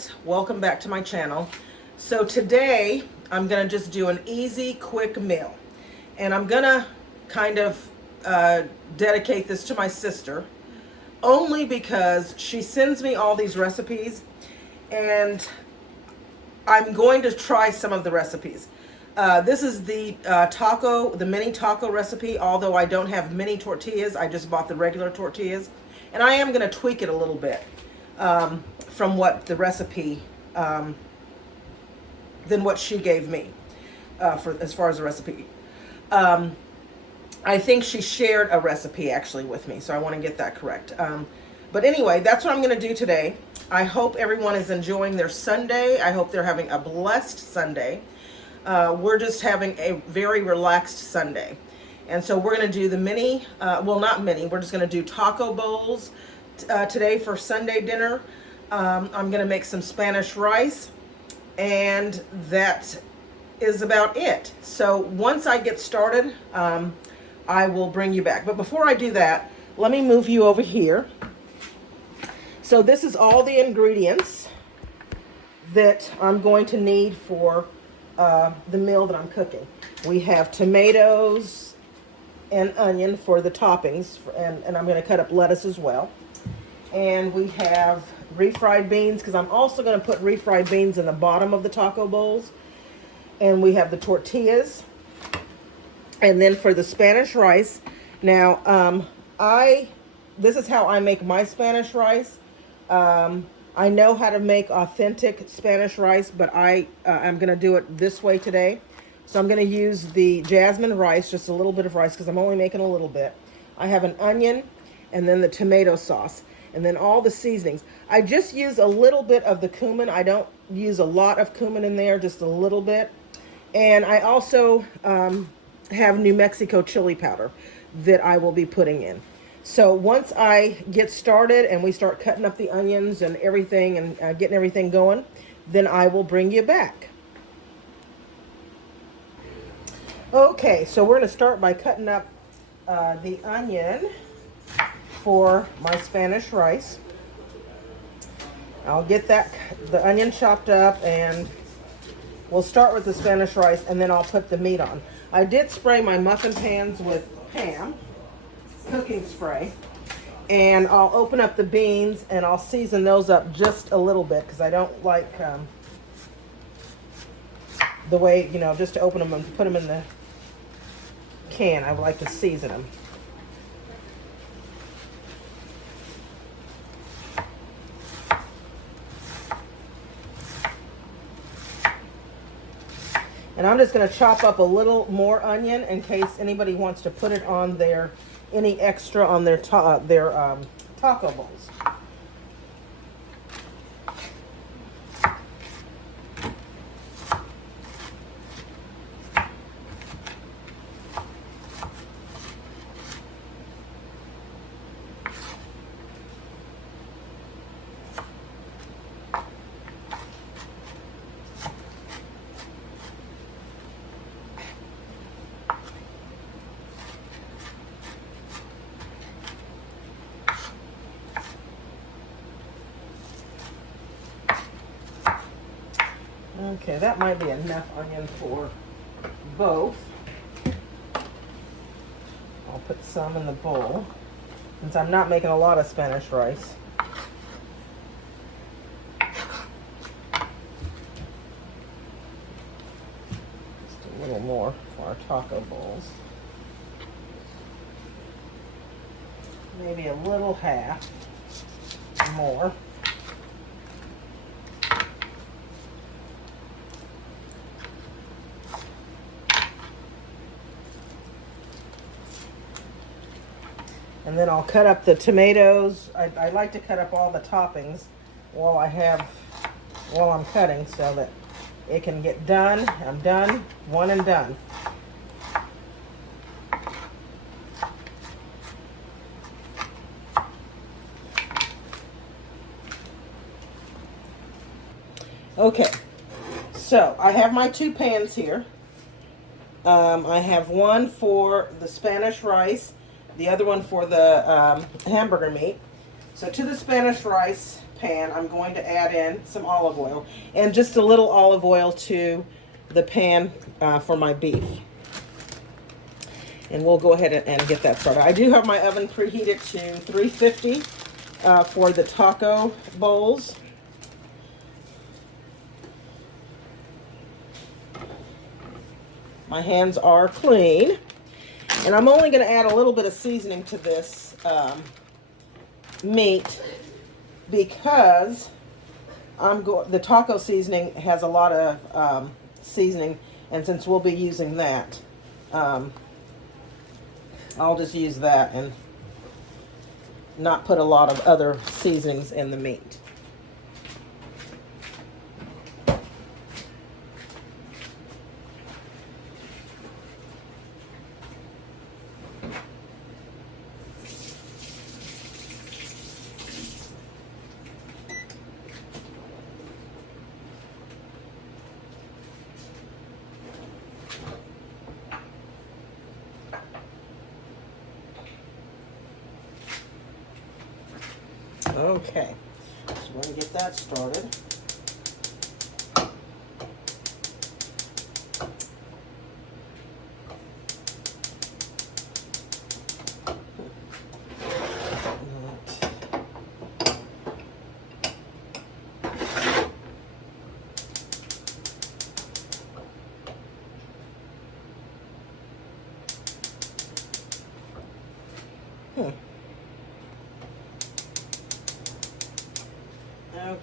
guys, welcome back to my channel. So today I'm gonna just do an easy quick meal, and I'm gonna kind of dedicate this to my sister only because she sends me all these recipes and I'm going to try some of the recipes. This is the mini taco recipe. Although I don't have mini tortillas, I just bought the regular tortillas, and I am going to tweak it a little bit from what the recipe, than what she gave me for as far as the recipe. I think she shared a recipe actually with me, so I want to get that correct. But anyway, that's what I'm going to do today. I hope everyone is enjoying their Sunday. I hope they're having a blessed Sunday. We're just having a very relaxed Sunday. And so we're going to do the mini, well, not mini, we're just going to do taco bowls today for Sunday dinner. I'm going to make some Spanish rice, and that is about it. So once I get started, I will bring you back. But before I do that, let me move you over here. So this is all the ingredients that I'm going to need for the meal that I'm cooking. We have tomatoes and onion for the toppings, and I'm going to cut up lettuce as well. And we have refried beans, because I'm also going to put refried beans in the bottom of the taco bowls. And we have the tortillas. And then for the Spanish rice, now this is how I make my Spanish rice. I know how to make authentic Spanish rice, but I'm going to do it this way today. So I'm going to use the jasmine rice, just a little bit of rice, because I'm only making a little bit. I have an onion, and then the tomato sauce, and then all the seasonings. I just use a little bit of the cumin. I don't use a lot of cumin in there, just a little bit. And I also have New Mexico chili powder that I will be putting in. So once I get started and we start cutting up the onions and everything and getting everything going, then I will bring you back. Okay, so we're going to start by cutting up the onion for my Spanish rice. I'll get the onion chopped up, and we'll start with the Spanish rice, and then I'll put the meat on. I did spray my muffin pans with Pam cooking spray, and I'll open up the beans and I'll season those up just a little bit, because I don't like the way, just to open them and put them in the can. I would like to season them. And I'm just going to chop up a little more onion in case anybody wants to put it on any extra on their taco bowls. Okay, that might be enough onion for both. I'll put some in the bowl, since I'm not making a lot of Spanish rice. Just a little more for our taco bowls. Maybe a little half more. And then I'll cut up the tomatoes. I like to cut up all the toppings while I'm cutting, so that it can get done. I'm done, one and done. Okay, so I have my two pans here. I have one for the Spanish rice, the other one for the hamburger meat. So to the Spanish rice pan, I'm going to add in some olive oil and just a little olive oil to the pan for my beef. And we'll go ahead and get that started. I do have my oven preheated to 350 for the taco bowls. My hands are clean. And I'm only going to add a little bit of seasoning to this meat because the taco seasoning has a lot of seasoning, and since we'll be using that, I'll just use that and not put a lot of other seasonings in the meat. Okay, so we're going to get that started.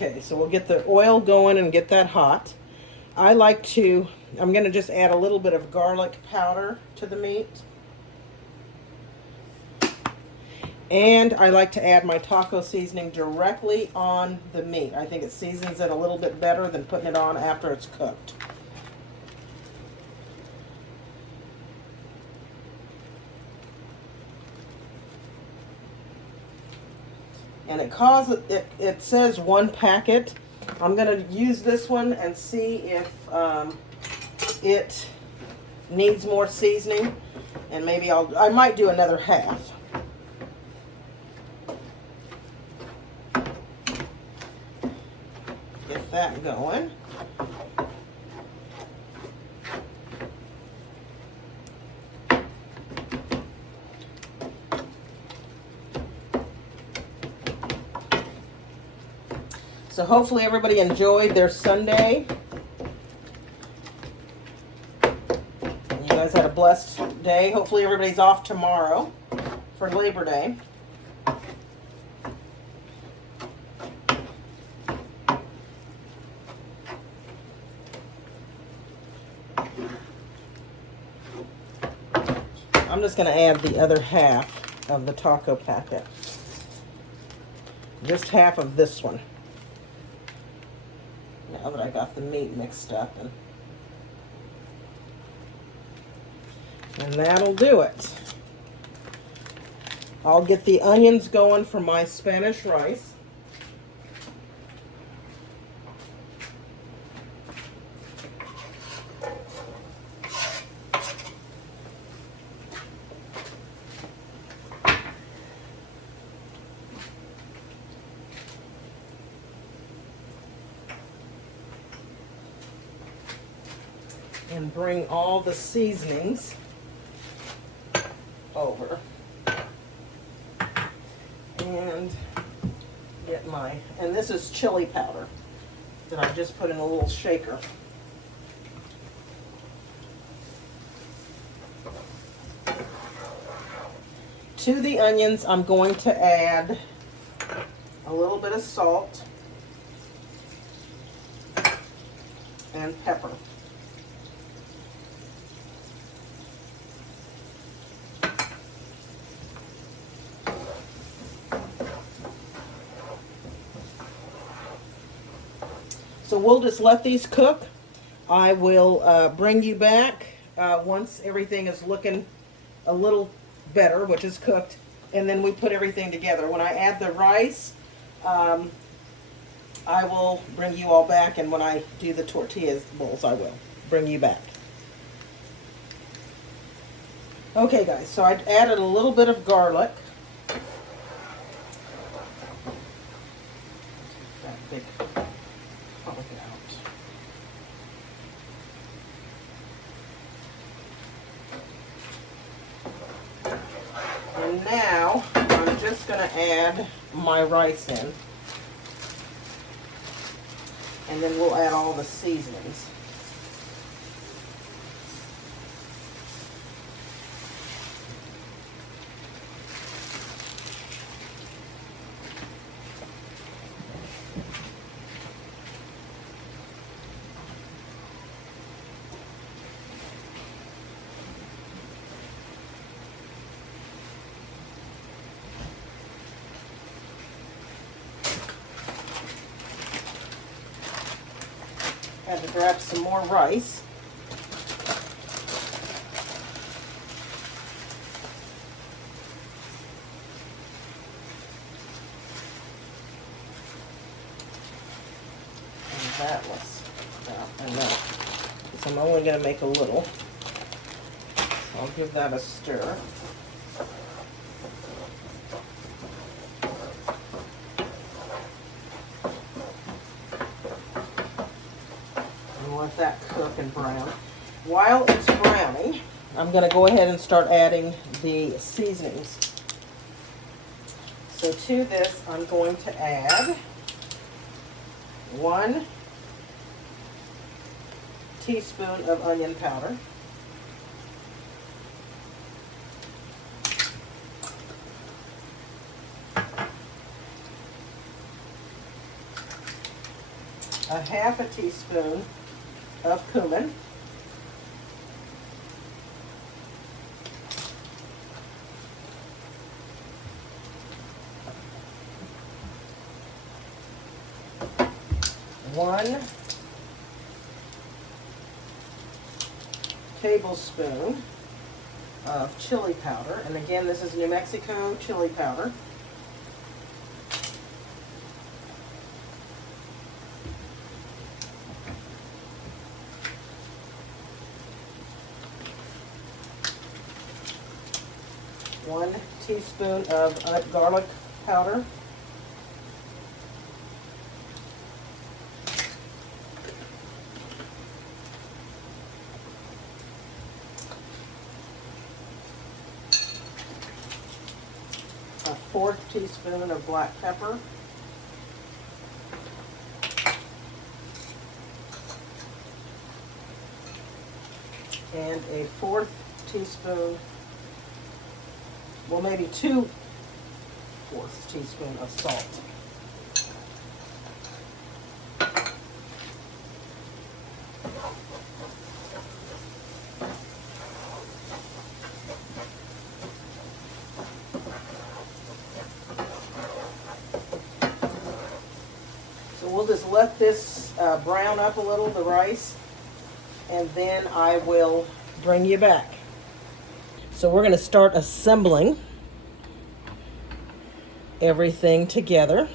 Okay, so we'll get the oil going and get that hot. I'm going to just add a little bit of garlic powder to the meat. And I like to add my taco seasoning directly on the meat. I think it seasons it a little bit better than putting it on after it's cooked. And it says 1 packet. I'm going to use this one and see if it needs more seasoning, and maybe I might do another half. Get that going. So hopefully everybody enjoyed their Sunday. You guys had a blessed day. Hopefully everybody's off tomorrow for Labor Day. I'm just going to add the other half of the taco packet. Just half of this one. Now that I got the meat mixed up, and that'll do it. I'll get the onions going for my Spanish rice. And bring all the seasonings over. And get and this is chili powder that I just put in a little shaker. To the onions, I'm going to add a little bit of salt and pepper. So we'll just let these cook. I will bring you back once everything is looking a little better, which is cooked, and then we put everything together. When I add the rice, I will bring you all back, and when I do the tortilla bowls, I will bring you back. Okay guys, so I added a little bit of garlic. big hug out. And now I'm just going to add my rice in. And then we'll add all the seasonings. Had to grab some more rice. And that was about enough. So I'm only going to make a little. I'll give that a stir. Let that cook and brown. While it's browning, I'm going to go ahead and start adding the seasonings. So to this, I'm going to add 1 teaspoon of onion powder, a half a teaspoon of cumin, one tablespoon of chili powder, and again this is New Mexico chili powder. One teaspoon of garlic powder. A 1/4 teaspoon of black pepper. And a 1/4 teaspoon, well, maybe 2/4 teaspoon of salt. So we'll just let this brown up a little, the rice, and then I will bring you back. So we're going to start assembling everything together.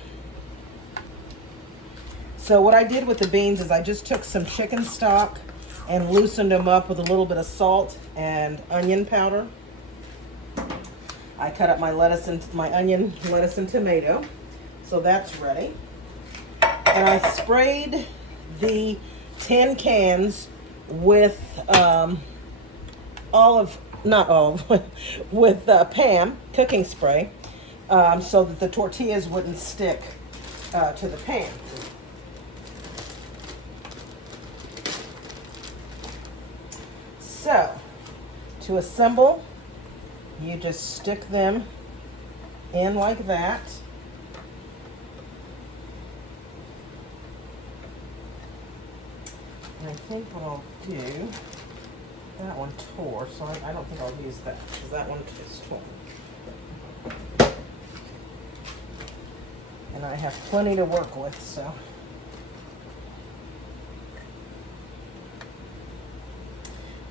So what I did with the beans is I just took some chicken stock and loosened them up with a little bit of salt and onion powder. I cut up my lettuce and my onion, lettuce, and tomato. So that's ready. And I sprayed the tin cans with with Pam cooking spray, so that the tortillas wouldn't stick to the pan. So to assemble, you just stick them in like that. And I think what I'll do, that one tore, so I don't think I'll use that, because that one is torn. And I have plenty to work with, so.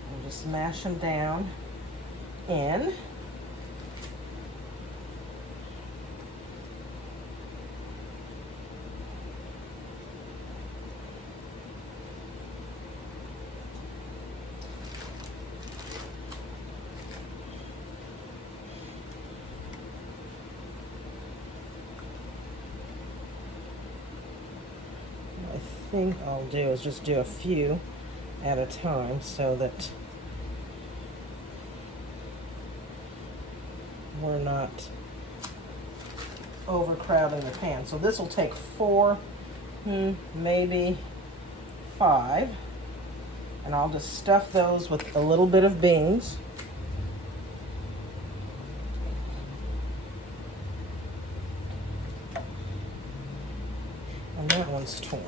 I'll just mash them down in. think I'll do is just do a few at a time so that we're not overcrowding the pan. So this will take 4, maybe 5. And I'll just stuff those with a little bit of beans. And that one's 20.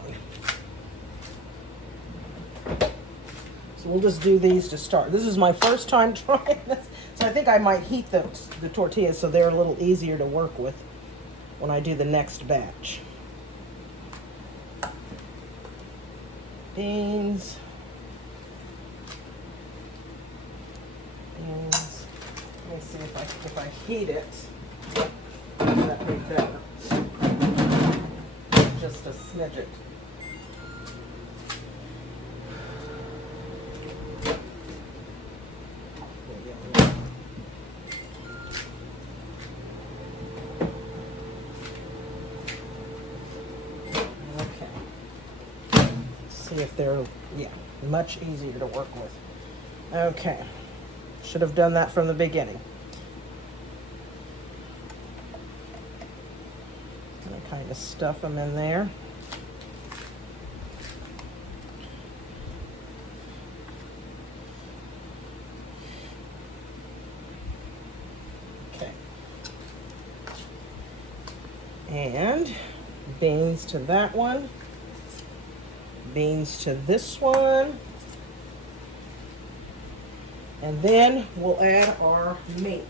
So we'll just do these to start. This is my first time trying this, so I think I might heat the tortillas so they're a little easier to work with when I do the next batch. Beans. Beans. Let me see if I heat it, that'd be better. Just a smidget. See if they're, much easier to work with. Okay, should have done that from the beginning. I kind of stuff them in there. Okay. And beans to that one. Beans to this one, and then we'll add our meat.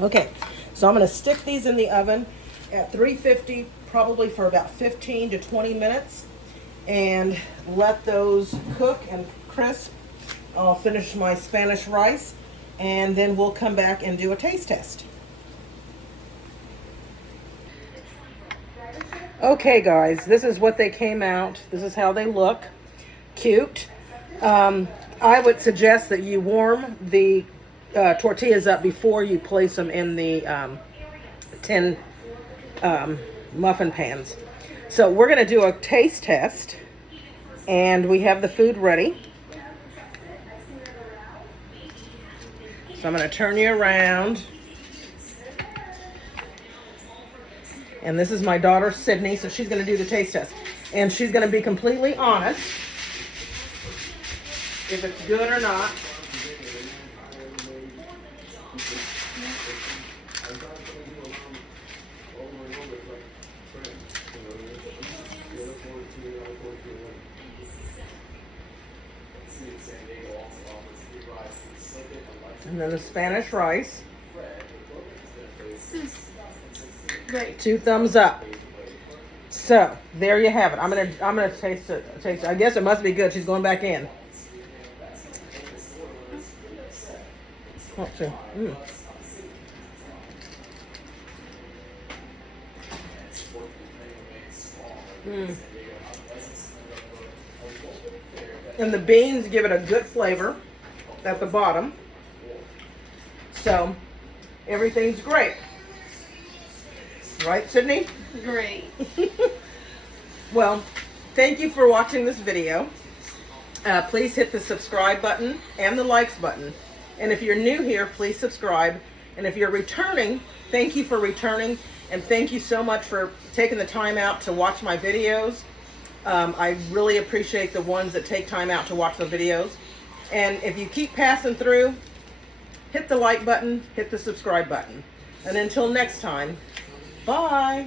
Okay, so I'm going to stick these in the oven at 350 probably for about 15 to 20 minutes and let those cook and crisp. I'll finish my Spanish rice and then we'll come back and do a taste test. Okay guys, this is what they came out. This is how they look. Cute. I would suggest that you warm the tortillas up before you place them in the tin muffin pans. So we're going to do a taste test, and we have the food ready. So I'm going to turn you around. And this is my daughter, Sydney, so she's going to do the taste test. And she's going to be completely honest if it's good or not. And then the Spanish rice. Great. 2 thumbs up. So there you have it. I'm gonna taste it. I guess it must be good. She's going back in. Okay. And the beans give it a good flavor at the bottom. So everything's great. Right, Sydney? Great. Well, thank you for watching this video. Please hit the subscribe button and the likes button. And if you're new here, please subscribe. And if you're returning, thank you for returning. And thank you so much for taking the time out to watch my videos. I really appreciate the ones that take time out to watch the videos. And if you keep passing through, hit the like button, hit the subscribe button. And until next time, bye.